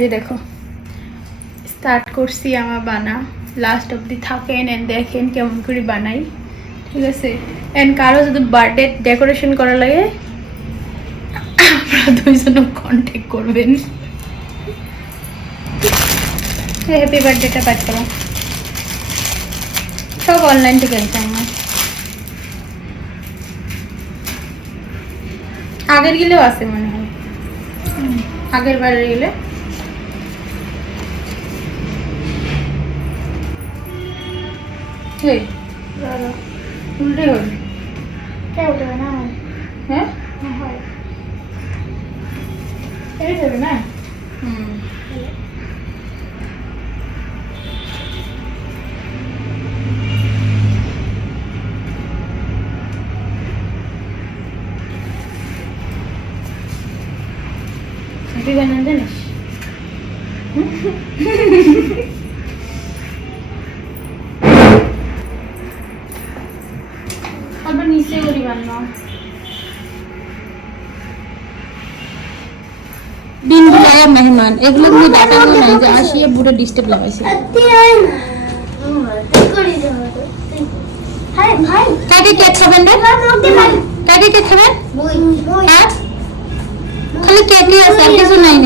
এই দেখো স্টার্ট করছি আমার বানা, লাস্ট অবধি থাকেন এন্ড দেখেন কেমন করে বানাই, ঠিক আছে। এন্ড কারো যদি বার্থডে ডেকোরেশন করা লাগে আপনারা দুইজনও কন্ট্যাক্ট করবেন। হ্যাপি বার্থডেটা পাঠ করো, সব অনলাইন থেকে আনছে আমার। আগের গেলেও আছে মনে হয়, আগের বারে গেলে উল্টে হল হ্যাঁ না তুই বানান জানিস? আবার নিচে করি বানানো दिन बुलाया मेहमान एक लोग ने डाटा को नहीं जा आशिया बुरा डिस्टर्ब लगाइছে हाय भाई কাকে কে খাবেন রে কাকে কে খাবেন হ্যাঁ খালি কেকে আছে আর কিছু নাই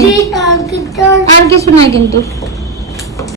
আর কিছু নাই কিন্তু